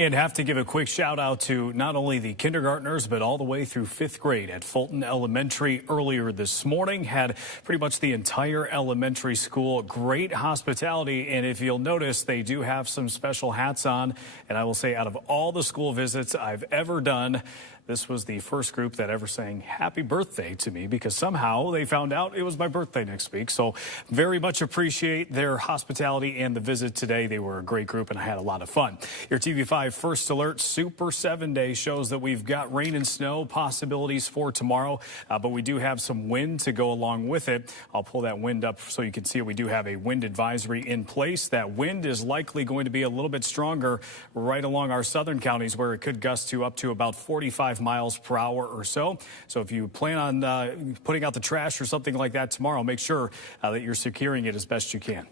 And have to give a quick shout out to not only the kindergartners, but all the way through 5th grade at Fulton Elementary earlier this morning. Had pretty much the entire elementary school. Great hospitality. And if you'll notice, they do have some special hats on. And I will say, out of all the school visits I've ever done, this was the first group that ever sang happy birthday to me, because somehow they found out it was my birthday next week. So very much appreciate their hospitality and the visit today. They were a great group and I had a lot of fun. Your TV5 First Alert Super 7-Day shows that we've got rain and snow possibilities for tomorrow, but we do have some wind to go along with it. I'll pull that wind up so you can see it. We do have a wind advisory in place. That wind is likely going to be a little bit stronger right along our southern counties, where it could gust to up to about 45 miles per hour or so. So if you plan on putting out the trash or something like that tomorrow, make sure that you're securing it as best you can.